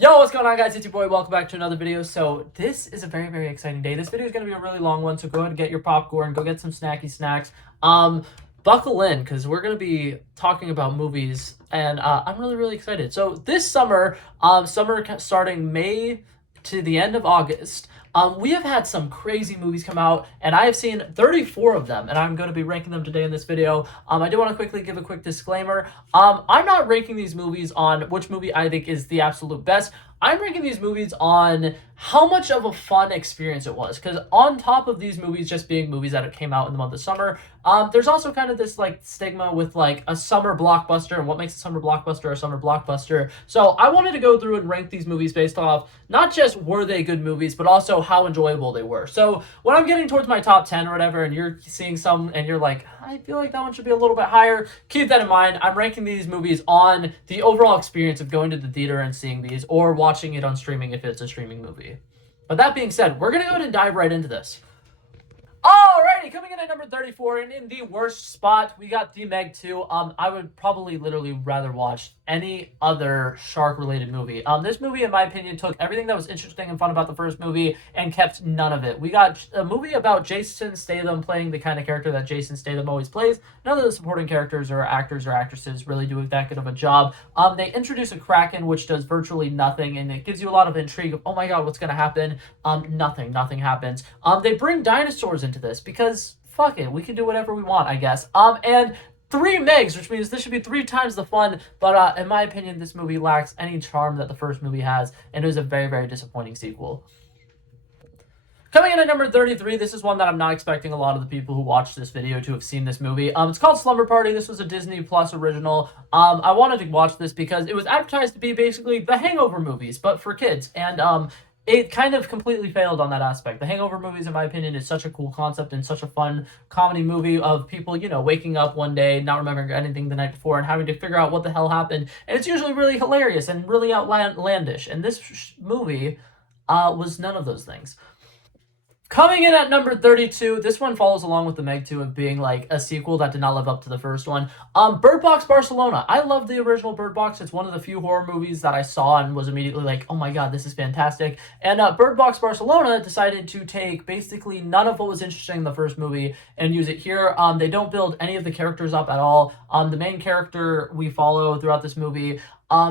Yo, what's going on, guys? It's your boy. Welcome back to another video. So this is a very, very exciting day. This video is going to be a really long one, so go ahead and get your popcorn, go get some snacky snacks. Buckle in, because we're going to be talking about movies, and I'm really, really excited. So this summer, starting May to the end of August, we have had some crazy movies come out, and I have seen 34 of them, and I'm going to be ranking them today in this video. I do want to quickly give a quick disclaimer. I'm not ranking these movies on which movie I think is the absolute best. I'm ranking these movies on how much of a fun experience it was, because on top of these movies just being movies that came out in the month of summer, there's also kind of this like stigma with like a summer blockbuster and what makes a summer blockbuster. So I wanted to go through and rank these movies based off not just were they good movies, but also how enjoyable they were. So when I'm getting towards my top 10 or whatever, and you're seeing some and you're like, I feel like that one should be a little bit higher, keep that in mind. I'm ranking these movies on the overall experience of going to the theater and seeing these, or watching it on streaming if it's a streaming movie. But that being said, we're going to go ahead and dive right into this. Alrighty, coming in at number 34, and in the worst spot, we got The Meg 2. I would probably literally rather watch any other shark-related movie. This movie, in my opinion, took everything that was interesting and fun about the first movie and kept none of it. We got a movie about Jason Statham playing the kind of character that Jason Statham always plays. None of the supporting characters or actors or actresses really do that good of a job. They introduce a Kraken, which does virtually nothing, and it gives you a lot of intrigue of, oh my god, what's going to happen? Nothing happens. They bring dinosaurs into this because fuck it, we can do whatever we want, I guess. And 3 Megs, which means this should be 3 times the fun, but in my opinion, this movie lacks any charm that the first movie has, and it was a very, very disappointing sequel. Coming in at number 33, this is one that I'm not expecting a lot of the people who watch this video to have seen this movie. It's called Slumber Party. This was a Disney Plus original. I wanted to watch this because it was advertised to be basically the Hangover movies, but for kids, and it kind of completely failed on that aspect. The Hangover movies, in my opinion, is such a cool concept and such a fun comedy movie of people, you know, waking up one day, not remembering anything the night before, and having to figure out what the hell happened. And it's usually really hilarious and really outlandish. And this movie was none of those things. Coming in at number 32, this one follows along with The Meg 2 of being like a sequel that did not live up to the first one. Box Barcelona. I love the original Bird Box. It's one of the few horror movies that I saw and was immediately like, oh my god, this is fantastic. And Box Barcelona decided to take basically none of what was interesting in the first movie and use it here. They don't build any of the characters up at all. The main character we follow throughout this movie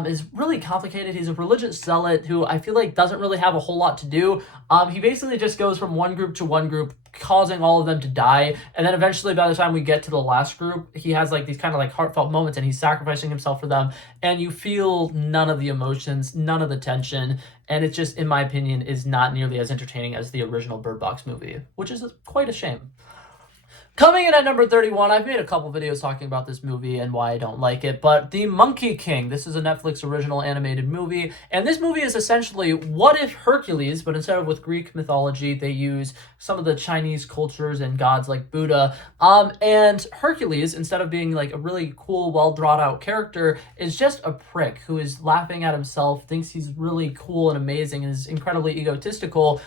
is really complicated. He's a religious zealot who I feel like doesn't really have a whole lot to do. He basically just goes from one group to one group, causing all of them to die, and then eventually by the time we get to the last group, he has like these kind of like heartfelt moments and he's sacrificing himself for them, and you feel none of the emotions, none of the tension, and it just, in my opinion, is not nearly as entertaining as the original Bird Box movie, which is quite a shame. Coming in at number 31, I've made a couple videos talking about this movie and why I don't like it, but The Monkey King. This is a Netflix original animated movie, and this movie is essentially what if Hercules, but instead of with Greek mythology, they use some of the Chinese cultures and gods like Buddha, and Hercules, instead of being like a really cool, well-thought-out character, is just a prick who is laughing at himself, thinks he's really cool and amazing, and is incredibly egotistical.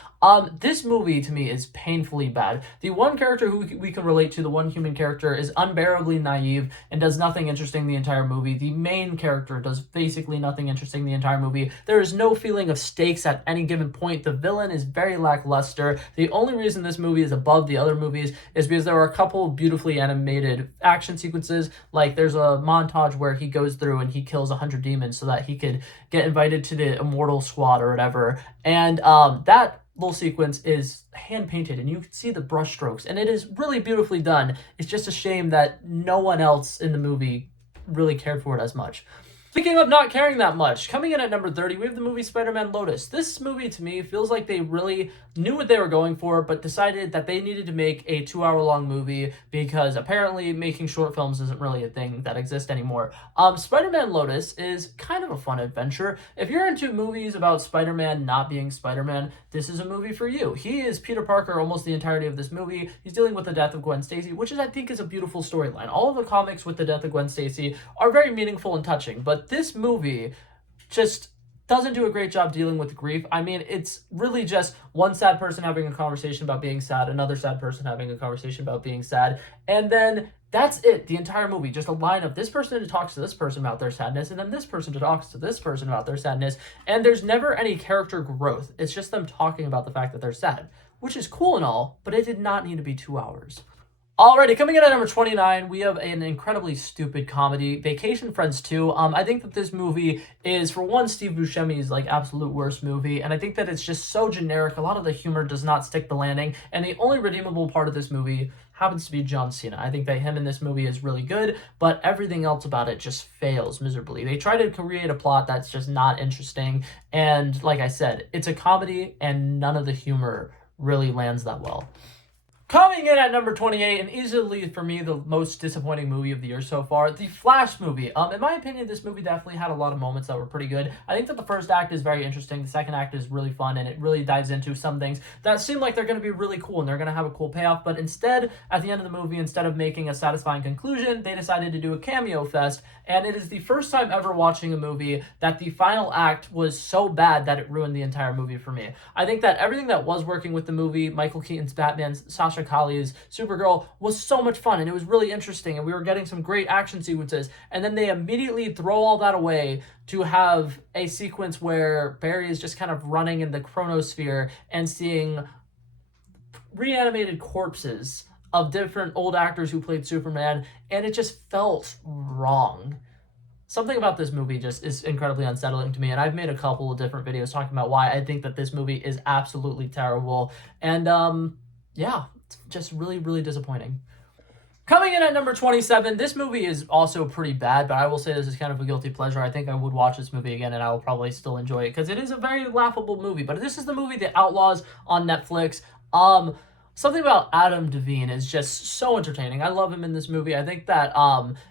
This movie, to me, is painfully bad. The one character who we can relate to, the one human character, is unbearably naive and does nothing interesting the entire movie. The main character does basically nothing interesting the entire movie. There is no feeling of stakes at any given point. The villain is very lackluster. The only reason this movie is above the other movies is because there are a couple beautifully animated action sequences. Like, there's a montage where he goes through and he kills 100 demons so that he could get invited to the Immortal Squad or whatever. And that little sequence is hand painted and you can see the brush strokes and it is really beautifully done. It's just a shame that no one else in the movie really cared for it as much. Speaking of not caring that much, coming in at number 30, we have the movie SpiderMan Lotus. This movie, to me, feels like they really knew what they were going for, but decided that they needed to make a 2-hour-long movie because apparently making short films isn't really a thing that exists anymore. SpiderMan Lotus is kind of a fun adventure. If you're into movies about Spider-Man not being Spider-Man, this is a movie for you. He is Peter Parker almost the entirety of this movie. He's dealing with the death of Gwen Stacy, which I think is a beautiful storyline. All of the comics with the death of Gwen Stacy are very meaningful and touching, but this movie just doesn't do a great job dealing with grief. I mean, it's really just one sad person having a conversation about being sad, another sad person having a conversation about being sad, and then That's it, the entire movie. Just a line of this person talks to this person about their sadness, and then this person talks to this person about their sadness, and there's never any character growth. It's just them talking about the fact that they're sad, which is cool and all, but it did not need to be 2 hours. Alrighty, coming in at number 29, we have an incredibly stupid comedy, Vacation Friends 2. I think that this movie is, for one, Steve Buscemi's like absolute worst movie, and I think that it's just so generic. A lot of the humor does not stick the landing, and the only redeemable part of this movie happens to be John Cena. I think that him in this movie is really good, but everything else about it just fails miserably. They try to create a plot that's just not interesting, and like I said, it's a comedy, and none of the humor really lands that well. Coming in at number 28, and easily for me the most disappointing movie of the year so far, the Flash movie. In my opinion, this movie definitely had a lot of moments that were pretty good. I think that the first act is very interesting, the second act is really fun, and it really dives into some things that seem like they're going to be really cool and they're going to have a cool payoff, but instead, at the end of the movie, instead of making a satisfying conclusion, they decided to do a cameo fest, and it is the first time ever watching a movie that the final act was so bad that it ruined the entire movie for me. I think that everything that was working with the movie, Michael Keaton's Batman, Sasha Calle's Supergirl, was so much fun, and it was really interesting, and we were getting some great action sequences, and then they immediately throw all that away to have a sequence where Barry is just kind of running in the chronosphere and seeing reanimated corpses of different old actors who played Superman, and it just felt wrong. Something about this movie just is incredibly unsettling to me, and I've made a couple of different videos talking about why I think that this movie is absolutely terrible, and yeah, it's just really, really disappointing. Coming in at number 27, this movie is also pretty bad, but I will say this is kind of a guilty pleasure. I think I would watch this movie again, and I will probably still enjoy it, because it is a very laughable movie, but this is the movie The Outlaws on Netflix. Something about Adam Devine is just so entertaining. I love him in this movie. I think that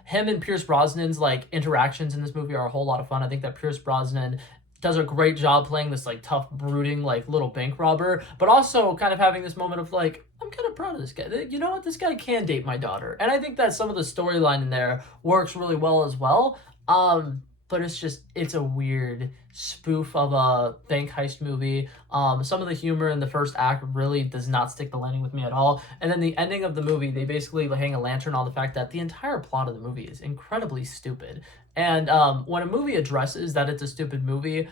him and Pierce Brosnan's like interactions in this movie are a whole lot of fun. I think that Pierce Brosnan does a great job playing this like tough, brooding like little bank robber, but also kind of having this moment of like, I'm kind of proud of this guy. You know what? This guy can date my daughter. And I think that some of the storyline in there works really well as well. But it's a weird spoof of a bank heist movie. Some of the humor in the first act really does not stick the landing with me at all. And then the ending of the movie, they basically hang a lantern on the fact that the entire plot of the movie is incredibly stupid. And when a movie addresses that it's a stupid movie,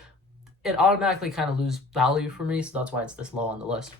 it automatically kind of loses value for me, so that's why it's this low on the list.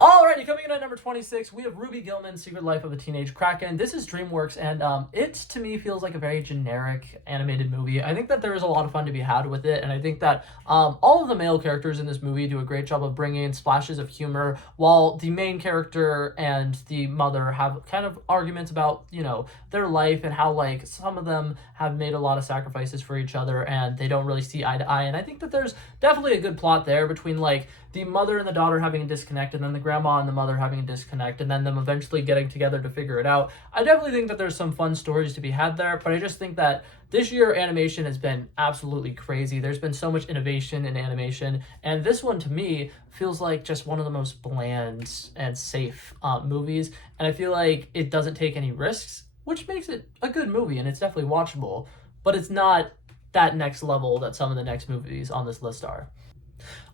Alrighty, coming in at number 26, we have Ruby Gillman's Secret Life of a Teenage Kraken. This is DreamWorks, and it, to me, feels like a very generic animated movie. I think that there is a lot of fun to be had with it, and I think that all of the male characters in this movie do a great job of bringing in splashes of humor, while the main character and the mother have kind of arguments about, you know, their life and how, like, some of them have made a lot of sacrifices for each other, and they don't really see eye to eye, and I think that there's definitely a good plot there between, like, the mother and the daughter having a disconnect, and then the grandma and the mother having a disconnect, and then them eventually getting together to figure it out. I definitely think that there's some fun stories to be had there, but I just think that this year animation has been absolutely crazy. There's been so much innovation in animation, and this one to me feels like just one of the most bland and safe movies, and I feel like it doesn't take any risks, which makes it a good movie, and it's definitely watchable, but it's not that next level that some of the next movies on this list are.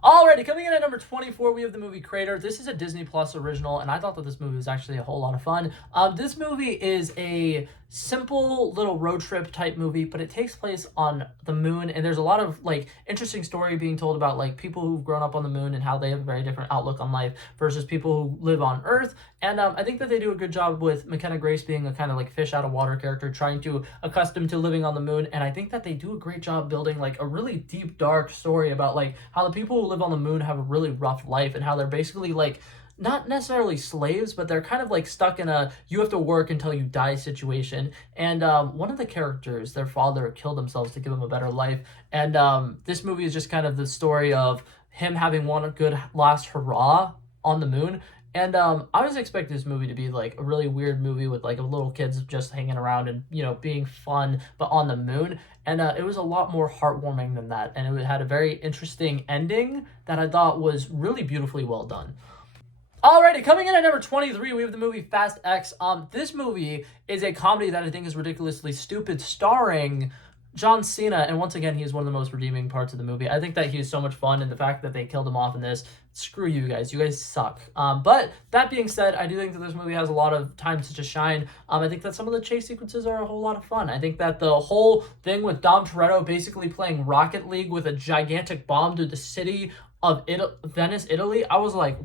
Alrighty, coming in at number 24, we have the movie Crater. This is a Disney Plus original, and I thought that this movie was actually a whole lot of fun. This movie is a simple little road trip type movie, but it takes place on the moon, and there's a lot of like interesting story being told about like people who've grown up on the moon and how they have a very different outlook on life versus people who live on Earth. And I think that they do a good job with McKenna Grace being a kind of like fish out of water character, trying to accustom to living on the moon. And I think that they do a great job building like a really deep, dark story about like how the people who live on the moon have a really rough life and how they're basically like not necessarily slaves, but they're kind of like stuck in a you have to work until you die situation. And one of the characters, their father, killed themselves to give him a better life. And this movie is just kind of the story of him having one good last hurrah on the moon. And I was expecting this movie to be like a really weird movie with like little kids just hanging around and, you know, being fun, but on the moon. And it was a lot more heartwarming than that. And it had a very interesting ending that I thought was really beautifully well done. Alrighty, coming in at number 23, we have the movie Fast X. This movie is a comedy that I think is ridiculously stupid, starring John Cena, and once again, he is one of the most redeeming parts of the movie. I think that he is so much fun, and the fact that they killed him off in this, screw you guys. You guys suck. But that being said, I do think that this movie has a lot of time to just shine. I think that some of the chase sequences are a whole lot of fun. I think that the whole thing with Dom Toretto basically playing Rocket League with a gigantic bomb through the city of Venice, Italy, I was like,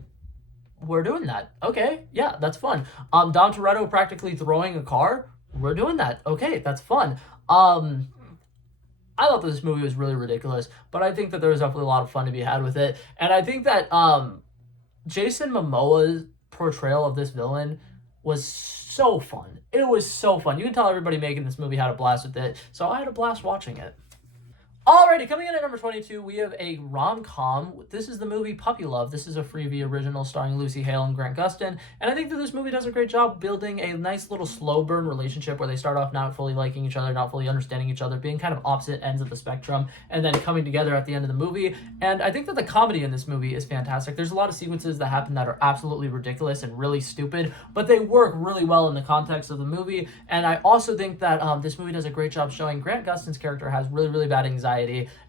we're doing that. Okay, yeah, that's fun. Dom Toretto practically throwing a car, we're doing that. Okay, that's fun. I thought that this movie was really ridiculous, but I think that there was definitely a lot of fun to be had with it. And I think that Jason Momoa's portrayal of this villain was so fun. It was so fun. You can tell everybody making this movie had a blast with it, so I had a blast watching it. Alrighty, coming in at number 22, we have a rom-com. This is the movie Puppy Love. This is a Freevee original starring Lucy Hale and Grant Gustin. And I think that this movie does a great job building a nice little slow burn relationship where they start off not fully liking each other, not fully understanding each other, being kind of opposite ends of the spectrum, and then coming together at the end of the movie. And I think that the comedy in this movie is fantastic. There's a lot of sequences that happen that are absolutely ridiculous and really stupid, but they work really well in the context of the movie. And I also think that this movie does a great job showing Grant Gustin's character has really, really bad anxiety.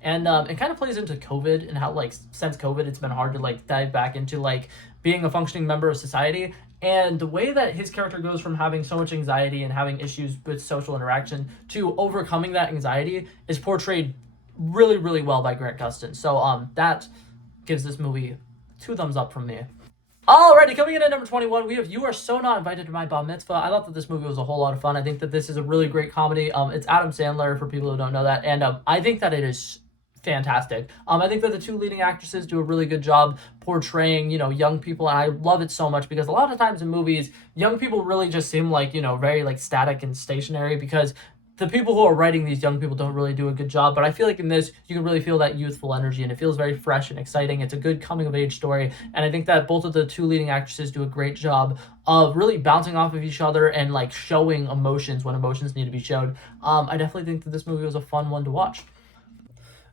And it kind of plays into COVID and how, like, since COVID, it's been hard to, like, dive back into, like, being a functioning member of society. And the way that his character goes from having so much anxiety and having issues with social interaction to overcoming that anxiety is portrayed really, really well by Grant Gustin. So that gives this movie 2 thumbs up from me. Alrighty, coming in at number 21, we have You Are So Not Invited to My Bar Mitzvah. I thought that this movie was a whole lot of fun. I think that this is a really great comedy. It's Adam Sandler, for people who don't know that, and I think that it is fantastic. I think that the 2 leading actresses do a really good job portraying, you know, young people, and I love it so much because a lot of times in movies, young people really just seem like, you know, very, like, static and stationary because the people who are writing these young people don't really do a good job. But I feel like in this, you can really feel that youthful energy, and it feels very fresh and exciting. It's a good coming-of-age story, and I think that both of the 2 leading actresses do a great job of really bouncing off of each other and, like, showing emotions when emotions need to be showed. I definitely think that this movie was a fun one to watch.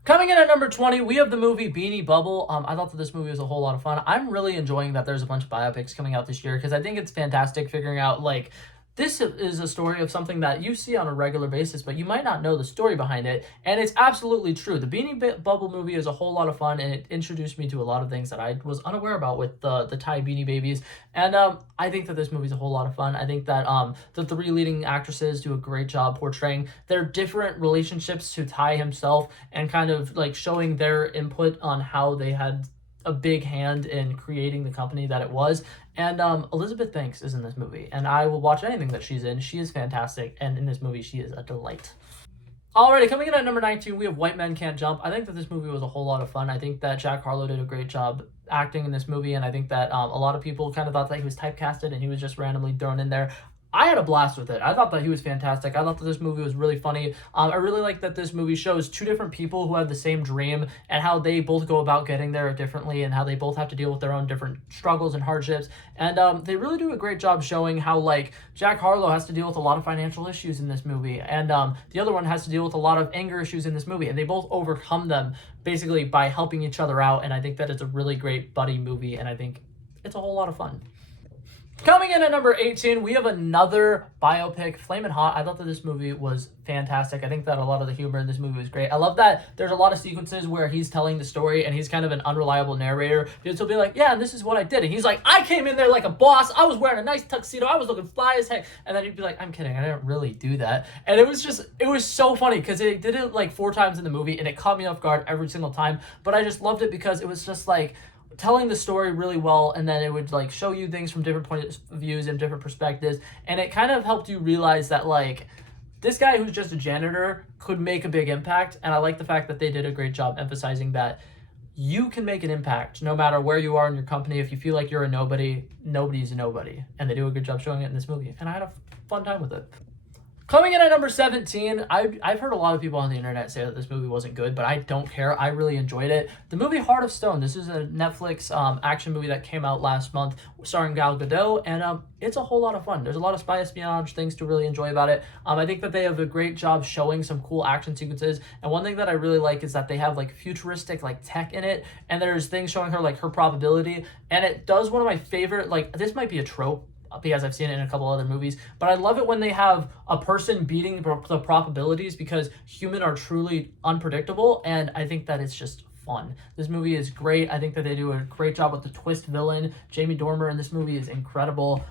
Coming in at number 20, we have the movie Beanie Bubble. I thought that this movie was a whole lot of fun. I'm really enjoying that there's a bunch of biopics coming out this year because I think it's fantastic figuring out, like, this is a story of something that you see on a regular basis, but you might not know the story behind it, and it's absolutely true. The Beanie Bubble movie is a whole lot of fun, and it introduced me to a lot of things that I was unaware about with the Thai Beanie Babies, and I think that this movie is a whole lot of fun. I think that the 3 leading actresses do a great job portraying their different relationships to Thai himself and kind of, like, showing their input on how they had a big hand in creating the company that it was. And Elizabeth Banks is in this movie, and I will watch anything that she's in. She is fantastic, and in this movie, she is a delight. Alrighty, coming in at number 19, we have White Men Can't Jump. I think that this movie was a whole lot of fun. I think that Jack Harlow did a great job acting in this movie, and I think that a lot of people kind of thought that he was typecasted and he was just randomly thrown in there. I had a blast with it. I thought that he was fantastic. I thought that this movie was really funny. I really like that this movie shows 2 different people who have the same dream and how they both go about getting there differently and how they both have to deal with their own different struggles and hardships. And they really do a great job showing how, like, Jack Harlow has to deal with a lot of financial issues in this movie, and the other one has to deal with a lot of anger issues in this movie, and they both overcome them basically by helping each other out. And I think that it's a really great buddy movie, and I think it's a whole lot of fun. Coming in at number 18, we have another biopic, Flamin Hot. I thought that this movie was fantastic. I think that a lot of the humor in this movie was great. I love that there's a lot of sequences where he's telling the story and he's kind of an unreliable narrator. He'll be like, yeah, and this is what I did. And he's like, I came in there like a boss. I was wearing a nice tuxedo. I was looking fly as heck. And then he'd be like, I'm kidding. I didn't really do that. And it was so funny because it did it like 4 times in the movie and it caught me off guard every single time. But I just loved it because it was just like telling the story really well, and then it would like show you things from different points of views and different perspectives, and it kind of helped you realize that like this guy who's just a janitor could make a big impact. And I like the fact that they did a great job emphasizing that you can make an impact no matter where you are in your company. If you feel like you're a nobody, nobody's a nobody, and they do a good job showing it in this movie, and I had a fun time with it. Coming in at number 17, I've heard a lot of people on the internet say that this movie wasn't good, but I don't care. I really enjoyed it. The movie Heart of Stone. This is a Netflix action movie that came out last month starring Gal Gadot, and it's a whole lot of fun. There's a lot of spy espionage things to really enjoy about it. I think that they have a great job showing some cool action sequences, and one thing that I really like is that they have like futuristic like tech in it, and there's things showing her like her probability, and it does one of my favorite, like this might be a trope, because I've seen it in a couple other movies. But I love it when they have a person beating the probabilities because humans are truly unpredictable, and I think that it's just fun. This movie is great. I think that they do a great job with the twist villain. Jamie Dormer in this movie is incredible.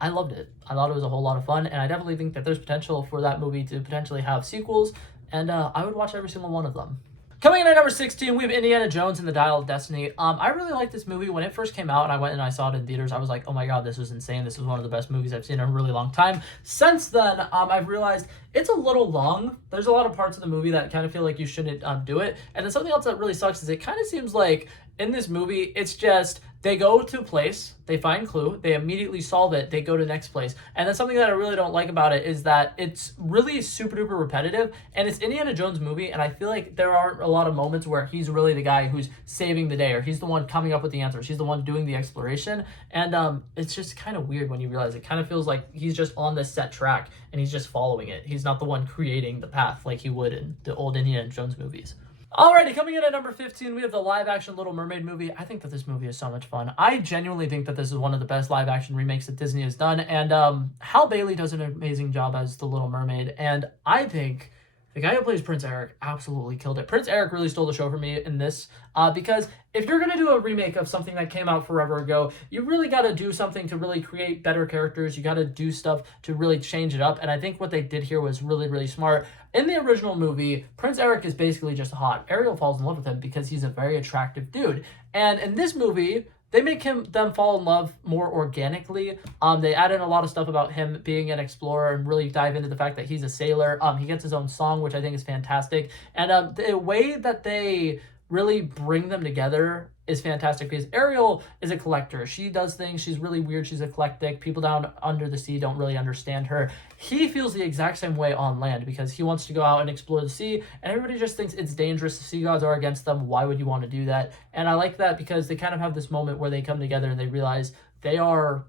I loved it. I thought it was a whole lot of fun, and I definitely think that there's potential for that movie to potentially have sequels, and I would watch every single one of them. Coming in at number 16, we have Indiana Jones and the Dial of Destiny. I really liked this movie. When it first came out and I went and I saw it in theaters, I was like, oh my god, this was insane. This was one of the best movies I've seen in a really long time. Since then, I've realized it's a little long. There's a lot of parts of the movie that kind of feel like you shouldn't do it. And then something else that really sucks is it kind of seems like in this movie, it's just they go to a place, they find clue, they immediately solve it, they go to the next place. And then something that I really don't like about it is that it's really super duper repetitive, and it's Indiana Jones movie, and I feel like there aren't a lot of moments where he's really the guy who's saving the day, or he's the one coming up with the answers, he's the one doing the exploration. And it's just kind of weird when you realize it kind of feels like he's just on this set track and he's just following it. He's not the one creating the path like he would in the old Indiana Jones movies. Alrighty, coming in at number 15, we have the live-action Little Mermaid movie. I think that this movie is so much fun. I genuinely think that this is one of the best live-action remakes that Disney has done, and Halle Bailey does an amazing job as the Little Mermaid, and I think the guy who plays Prince Eric absolutely killed it. Prince Eric really stole the show for me in this, because if you're going to do a remake of something that came out forever ago, you really got to do something to really create better characters. You got to do stuff to really change it up, and I think what they did here was really, really smart. In the original movie, Prince Eric is basically just hot. Ariel falls in love with him because he's a very attractive dude. And in this movie, they make them fall in love more organically. They add in a lot of stuff about him being an explorer and really dive into the fact that he's a sailor. He gets his own song, which I think is fantastic. And the way that they really bring them together is fantastic because Ariel is a collector. She does things. She's really weird. She's eclectic. People down under the sea don't really understand her. He feels the exact same way on land because he wants to go out and explore the sea, and everybody just thinks it's dangerous. The sea gods are against them. Why would you want to do that? And I like that because they kind of have this moment where they come together and they realize they are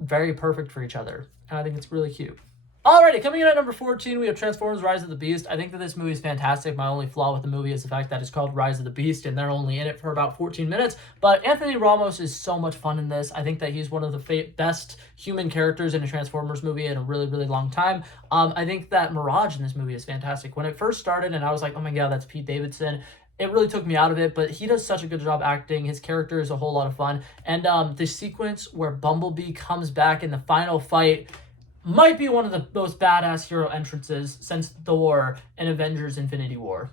very perfect for each other. And I think it's really cute. Alrighty, coming in at number 14, we have Transformers Rise of the Beast. I think that this movie is fantastic. My only flaw with the movie is the fact that it's called Rise of the Beast, and they're only in it for about 14 minutes. But Anthony Ramos is so much fun in this. I think that he's one of the best human characters in a Transformers movie in a really, really long time. I think that Mirage in this movie is fantastic. When it first started, and I was like, oh my god, that's Pete Davidson, it really took me out of it, but he does such a good job acting. His character is a whole lot of fun. And the sequence where Bumblebee comes back in the final fight might be one of the most badass hero entrances since Thor and Avengers Infinity War.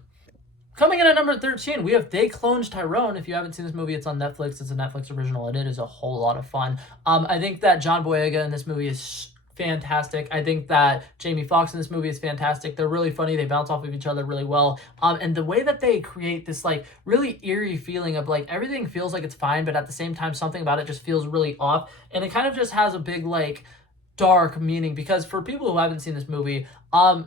Coming in at number 13, we have They Cloned Tyrone. If you haven't seen this movie, it's on Netflix. It's a Netflix original, and it is a whole lot of fun. I think that John Boyega in this movie is fantastic. I think that Jamie Foxx in this movie is fantastic. They're really funny. They bounce off of each other really well. And the way that they create this like really eerie feeling of like everything feels like it's fine, but at the same time, something about it just feels really off. And it kind of just has a big like dark meaning because for people who haven't seen this movie,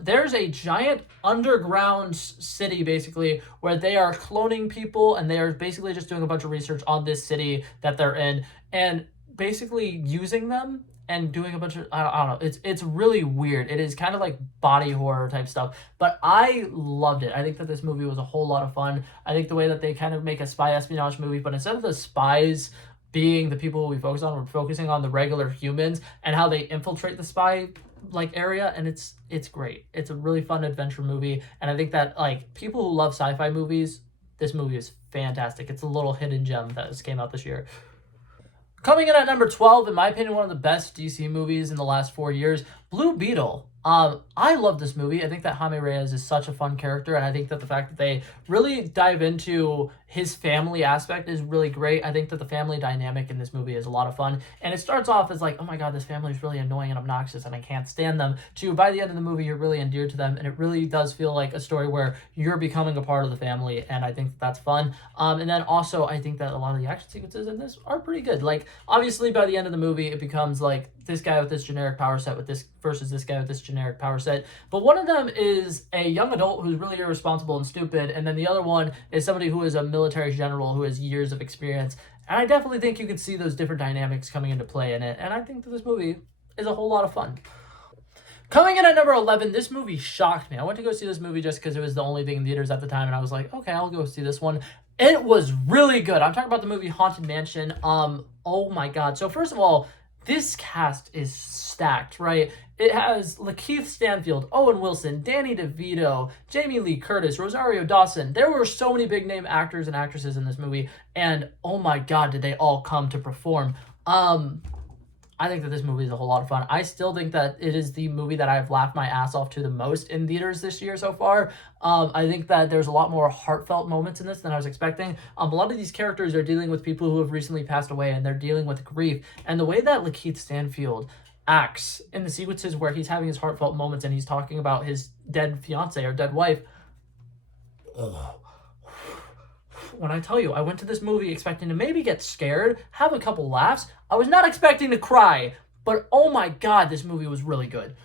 there's a giant underground city basically where they are cloning people, and they are basically just doing a bunch of research on this city that they're in and basically using them and doing a bunch of I don't know. It's really weird. It is kind of like body horror type stuff, but I loved it. I think that this movie was a whole lot of fun. I think the way that they kind of make a spy espionage movie, but instead of the spies being the people we focus on, we're focusing on the regular humans and how they infiltrate the spy like area, and it's great. It's a really fun adventure movie, and I think that like people who love sci-fi movies, this movie is fantastic. It's a little hidden gem that just came out this year. Coming in at number 12, in my opinion, one of the best DC movies in the last 4 years, Blue Beetle. I love this movie. I think that Jaime Reyes is such a fun character, and I think that the fact that they really dive into his family aspect is really great. I think that the family dynamic in this movie is a lot of fun, and it starts off as like, oh my god, this family is really annoying and obnoxious and I can't stand them, to by the end of the movie you're really endeared to them, and it really does feel like a story where you're becoming a part of the family, and I think that's fun. And then also I think that a lot of the action sequences in this are pretty good. Like obviously by the end of the movie it becomes like this guy with this generic power set with this versus this guy with this generic power set, but one of them is a young adult who's really irresponsible and stupid, and then the other one is somebody who is a military general who has years of experience, and I definitely think you can see those different dynamics coming into play in it, and I think that this movie is a whole lot of fun. Coming in at number 11, this movie shocked me. I went to go see this movie just because it was the only thing in theaters at the time, and I was like, okay, I'll go see this one. It was really good. I'm talking about the movie Haunted Mansion. Oh my god. So first of all, This cast is stacked, right? It has Lakeith Stanfield, Owen Wilson, Danny DeVito, Jamie Lee Curtis, Rosario Dawson. There were so many big name actors and actresses in this movie, and oh my god, did they all come to perform. I think that this movie is a whole lot of fun. I still think that it is the movie that I've laughed my ass off to the most in theaters this year so far. I think that there's a lot more heartfelt moments in this than I was expecting. A lot of these characters are dealing with people who have recently passed away, and they're dealing with grief. And the way that Lakeith Stanfield acts in the sequences where he's having his heartfelt moments and he's talking about his dead fiance or dead wife. Ugh. When I tell you, I went to this movie expecting to maybe get scared, have a couple laughs. I was not expecting to cry, but oh my god, this movie was really good.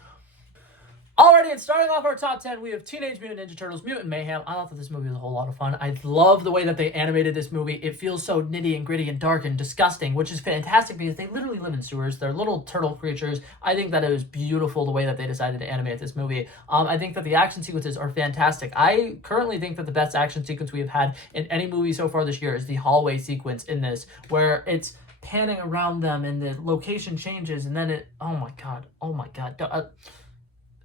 Alrighty, and starting off our top 10, we have Teenage Mutant Ninja Turtles, Mutant Mayhem. I thought that this movie was a whole lot of fun. I love the way that they animated this movie. It feels so nitty and gritty and dark and disgusting, which is fantastic because they literally live in sewers. They're little turtle creatures. I think that it was beautiful the way that they decided to animate this movie. I think that the action sequences are fantastic. I currently think that the best action sequence we have had in any movie so far this year is the hallway sequence in this, where it's panning around them and the location changes and then it, oh my god.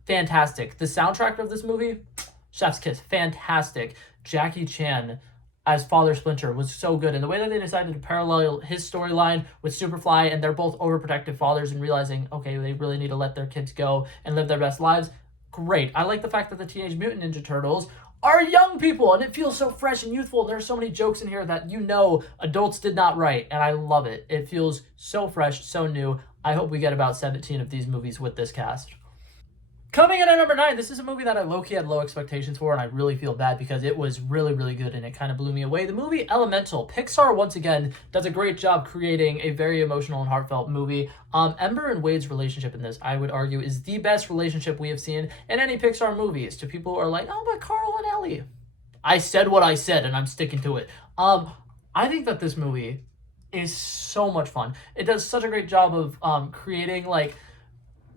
Fantastic. The soundtrack of this movie, chef's kiss, fantastic. Jackie Chan as Father Splinter was so good, and the way that they decided to parallel his storyline with Superfly, and they're both overprotective fathers and realizing, okay, they really need to let their kids go and live their best lives, great. I like the fact that the Teenage Mutant Ninja Turtles are young people, and it feels so fresh and youthful. There are so many jokes in here that adults did not write, and I love it. It feels so fresh, so new. I hope we get about 17 of these movies with this cast. Coming in at number 9, this is a movie that I low-key had low expectations for, and I really feel bad because it was really, really good, and it kind of blew me away. The movie Elemental. Pixar, once again, does a great job creating a very emotional and heartfelt movie. Ember and Wade's relationship in this, I would argue, is the best relationship we have seen in any Pixar movies. To people who are like, oh, but Carl and Ellie. I said what I said, and I'm sticking to it. I think that this movie is so much fun. It does such a great job of creating, like,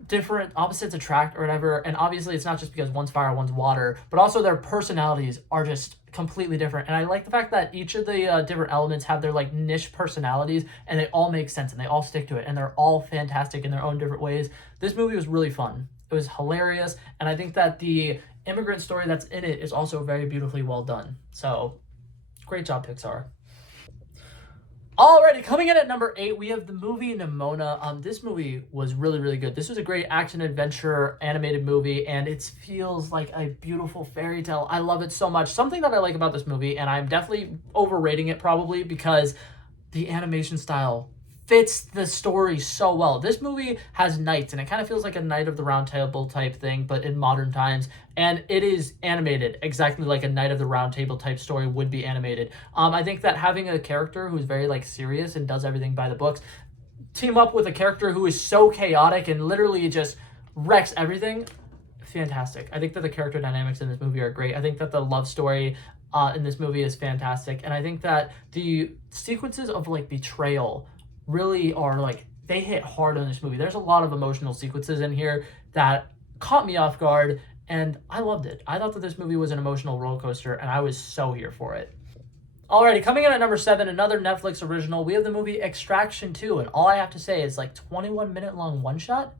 different opposites attract or whatever, and obviously it's not just because one's fire, one's water, but also their personalities are just completely different. And I like the fact that each of the different elements have their like niche personalities, and they all make sense and they all stick to it, and they're all fantastic in their own different ways. This movie was really fun. It was hilarious, and I think that the immigrant story that's in it is also very beautifully well done. So great job, Pixar. Alrighty, coming in at number 8, we have the movie Nimona. This movie was really, really good. This was a great action-adventure animated movie, and it feels like a beautiful fairy tale. I love it so much. Something that I like about this movie, and I'm definitely overrating it probably because the animation style fits the story so well. This movie has knights, and it kind of feels like a Knight of the Round Table type thing, but in modern times, and it is animated exactly like a Knight of the Round Table type story would be animated. I think that having a character who's very like serious and does everything by the books, team up with a character who is so chaotic and literally just wrecks everything, fantastic. I think that the character dynamics in this movie are great. I think that the love story in this movie is fantastic, and I think that the sequences of like betrayal really are like, they hit hard on this movie. There's a lot of emotional sequences in here that caught me off guard, and I loved it. I thought that this movie was an emotional roller coaster, and I was so here for it. Alrighty, coming in at number 7, another Netflix original, we have the movie Extraction 2, and all I have to say is like 21-minute long one-shot?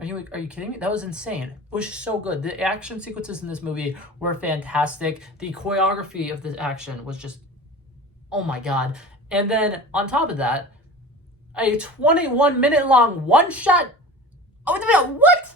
Are you kidding me? That was insane. It was so good. The action sequences in this movie were fantastic. The choreography of the action was just, oh my god. And then on top of that, a 21-minute long one-shot. Oh, what?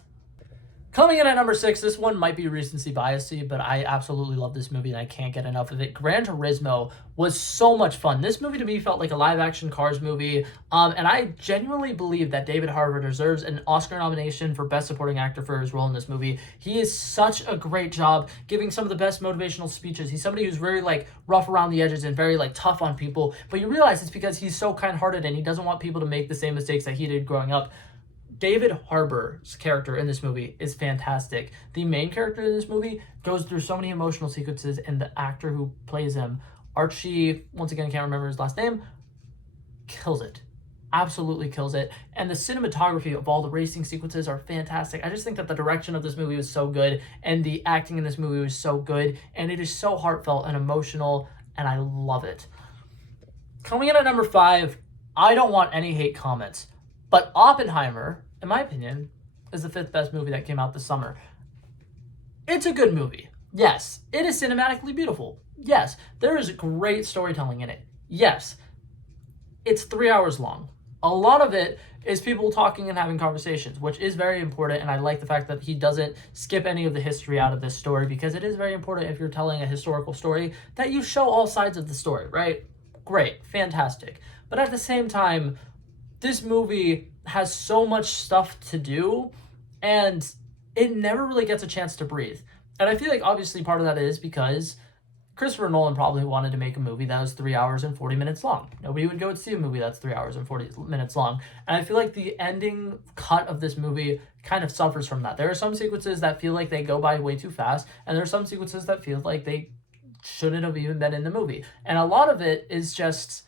Coming in at number 6, this one might be recency biasy, but I absolutely love this movie and I can't get enough of it. Gran Turismo was so much fun. This movie to me felt like a live-action Cars movie, and I genuinely believe that David Harbour deserves an Oscar nomination for Best Supporting Actor for his role in this movie. He is such a great job giving some of the best motivational speeches. He's somebody who's very like rough around the edges and very like tough on people, but you realize it's because he's so kind-hearted and he doesn't want people to make the same mistakes that he did growing up. David Harbour's character in this movie is fantastic. The main character in this movie goes through so many emotional sequences, and the actor who plays him, Archie, once again, can't remember his last name, kills it. Absolutely kills it. And the cinematography of all the racing sequences are fantastic. I just think that the direction of this movie was so good, and the acting in this movie was so good, and it is so heartfelt and emotional, and I love it. Coming in at number 5, I don't want any hate comments. But Oppenheimer, in my opinion, is the 5th best movie that came out this summer. It's a good movie. Yes. It is cinematically beautiful. Yes. There is great storytelling in it. Yes. It's 3 hours long. A lot of it is people talking and having conversations, which is very important, and I like the fact that he doesn't skip any of the history out of this story, because it is very important if you're telling a historical story that you show all sides of the story, right? Great. Fantastic. But at the same time, this movie has so much stuff to do, and it never really gets a chance to breathe. And I feel like obviously part of that is because Christopher Nolan probably wanted to make a movie that was 3 hours and 40 minutes long. Nobody would go and see a movie that's 3 hours and 40 minutes long. And I feel like the ending cut of this movie kind of suffers from that. There are some sequences that feel like they go by way too fast, and there are some sequences that feel like they shouldn't have even been in the movie. And a lot of it is just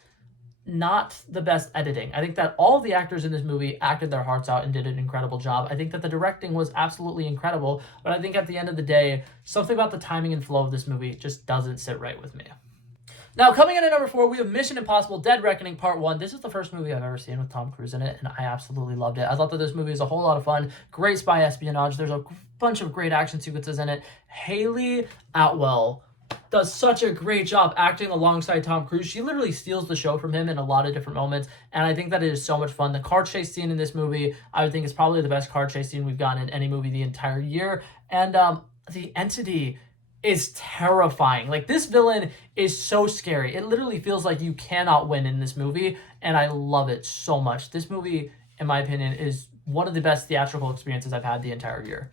not the best editing. I think that all of the actors in this movie acted their hearts out and did an incredible job. I think that the directing was absolutely incredible, but I think at the end of the day, something about the timing and flow of this movie just doesn't sit right with me. Now, coming in at number 4, we have Mission Impossible Dead Reckoning Part 1. This is the first movie I've ever seen with Tom Cruise in it, and I absolutely loved it. I thought that this movie is a whole lot of fun. Great spy espionage. There's a bunch of great action sequences in it. Haley Atwell does such a great job acting alongside Tom Cruise. She literally steals the show from him in a lot of different moments, and I think that it is so much fun. The car chase scene in this movie, I would think, is probably the best car chase scene we've gotten in any movie the entire year, and the entity is terrifying. Like, this villain is so scary. It literally feels like you cannot win in this movie, and I love it so much. This movie, in my opinion, is one of the best theatrical experiences I've had the entire year.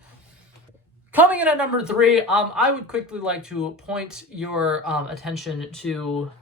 Coming in at number 3, I would quickly like to point your attention to...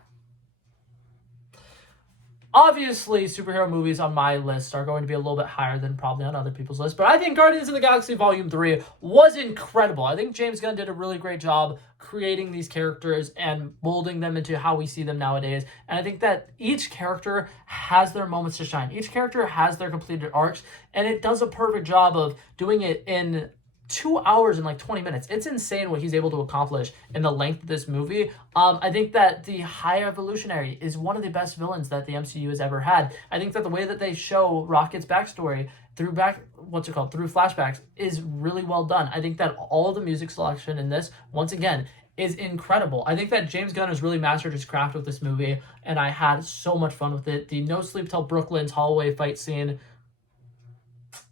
Obviously, superhero movies on my list are going to be a little bit higher than probably on other people's list, but I think Guardians of the Galaxy Volume 3 was incredible. I think James Gunn did a really great job creating these characters and molding them into how we see them nowadays, and I think that each character has their moments to shine. Each character has their completed arcs, and it does a perfect job of doing it in 2 hours and like 20 minutes. It's insane what he's able to accomplish in the length of this movie. I think that the High Evolutionary is one of the best villains that the MCU has ever had. I think that the way that they show Rocket's backstory through flashbacks is really well done. I think that all of the music selection in this, once again, is incredible. I think that James Gunn has really mastered his craft with this movie, and I had so much fun with it. The No Sleep Till Brooklyn's hallway fight scene,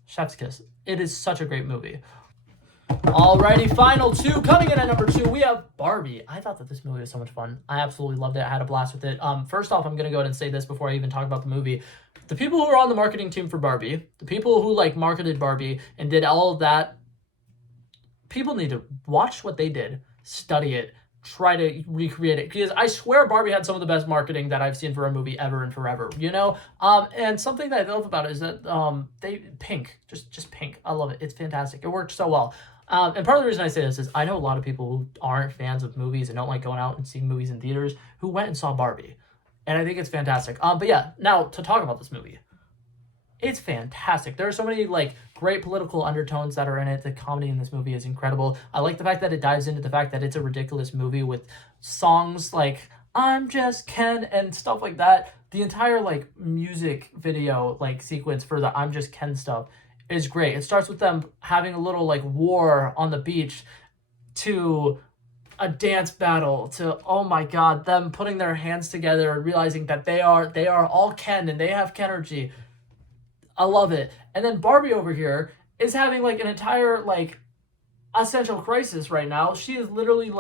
chef's kiss. It is such a great movie. Alrighty, final 2. Coming in at number 2, we have Barbie. I thought that this movie was so much fun. I absolutely loved it. I had a blast with it. First off, I'm going to go ahead and say this before I even talk about the movie. The people who are on the marketing team for Barbie, the people who marketed Barbie and did all of that, people need to watch what they did, study it, try to recreate it, because I swear Barbie had some of the best marketing that I've seen for a movie ever and forever, you know? And something that I love about it is that pink, just pink. I love it. It's fantastic. It worked so well. And part of the reason I say this is I know a lot of people who aren't fans of movies and don't like going out and seeing movies in theaters who went and saw Barbie. And I think it's fantastic. But yeah, now to talk about this movie. It's fantastic. There are so many great political undertones that are in it. The comedy in this movie is incredible. I like the fact that it dives into the fact that it's a ridiculous movie with songs like I'm Just Ken and stuff like that. The entire music video sequence for the I'm Just Ken stuff is great. It starts with them having a little war on the beach to a dance battle to, oh my god, them putting their hands together and realizing that they are all Ken and they have Kenergy. I love it. And then Barbie over here is having an entire essential crisis right now. She is literally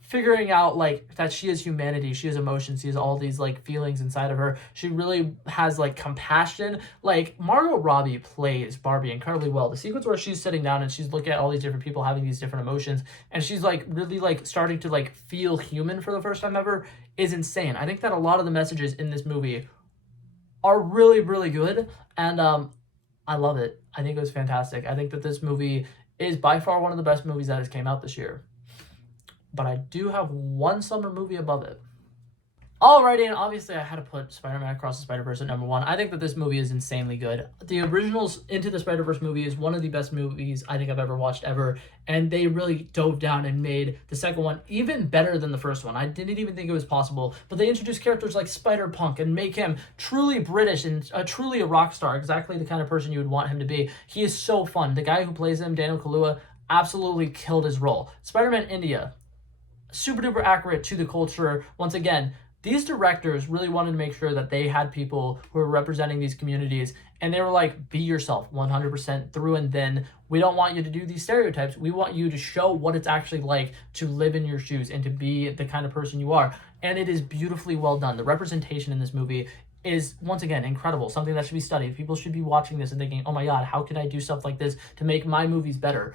figuring out that she is humanity, she has emotions, she has all these feelings inside of her. She really has compassion. Margot Robbie plays Barbie incredibly well. The sequence where she's sitting down and she's looking at all these different people having these different emotions and she's really starting to feel human for the first time ever is insane. I think that a lot of the messages in this movie are really, really good, and I love it. I think it was fantastic. I think that this movie is by far one of the best movies that has came out this year. But I do have one summer movie above it. Alrighty, and obviously I had to put Spider-Man Across the Spider-Verse at number 1. I think that this movie is insanely good. The originals Into the Spider-Verse movie is one of the best movies I think I've ever watched ever, and they really dove down and made the second one even better than the first one. I didn't even think it was possible, but they introduced characters like Spider-Punk and make him truly British and truly a rock star, exactly the kind of person you would want him to be. He is so fun. The guy who plays him, Daniel Kaluuya, absolutely killed his role. Spider-Man India, super duper accurate to the culture. Once again, these directors really wanted to make sure that they had people who were representing these communities, and they were like, be yourself 100% through and then. We don't want you to do these stereotypes. We want you to show what it's actually like to live in your shoes and to be the kind of person you are. And it is beautifully well done. The representation in this movie is, once again, incredible. Something that should be studied. People should be watching this and thinking, oh my God, how can I do stuff like this to make my movies better?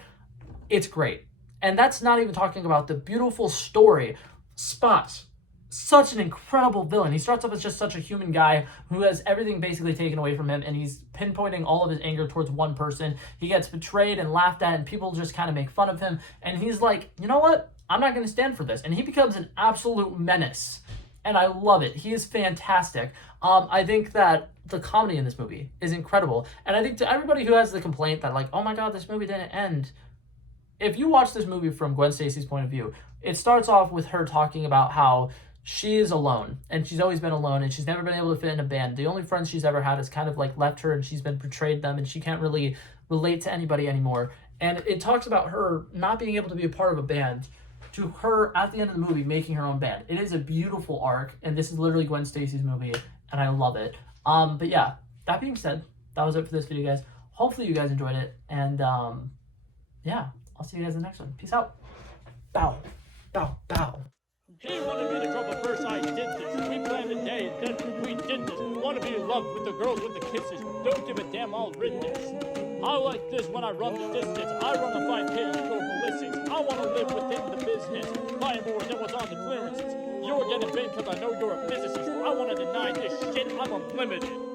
It's great. And that's not even talking about the beautiful story. Spot, such an incredible villain. He starts off as just such a human guy who has everything basically taken away from him, and he's pinpointing all of his anger towards one person. He gets betrayed and laughed at, and people just kind of make fun of him, and he's like, you know what? I'm not going to stand for this. And he becomes an absolute menace, and I love it. He is fantastic. I think that the comedy in this movie is incredible, and I think to everybody who has the complaint that like, oh my God, this movie didn't end, if you watch this movie from Gwen Stacy's point of view, it starts off with her talking about how she is alone, and she's always been alone, and she's never been able to fit in a band. The only friends she's ever had is kind of like left her, and she's been betrayed them, and she can't really relate to anybody anymore. And it talks about her not being able to be a part of a band to her at the end of the movie making her own band. It is a beautiful arc, and this is literally Gwen Stacy's movie, and I love it. But yeah, that being said, that was it for this video, guys. Hopefully you guys enjoyed it, and yeah, I'll see you guys in the next one. Peace out. Bow, bow, bow. He wanted me to trouble first, I did this. We planned a day, and then we did this. Wanna be in love with the girls with the kisses. Don't give a damn, I'll rid this. I like this when I run the distance. I run the 5K and go ballistics. I wanna live within the business. Buying more than what's on the clearances. You're getting big cause I know you're a physicist. I wanna deny this shit, I'm unlimited.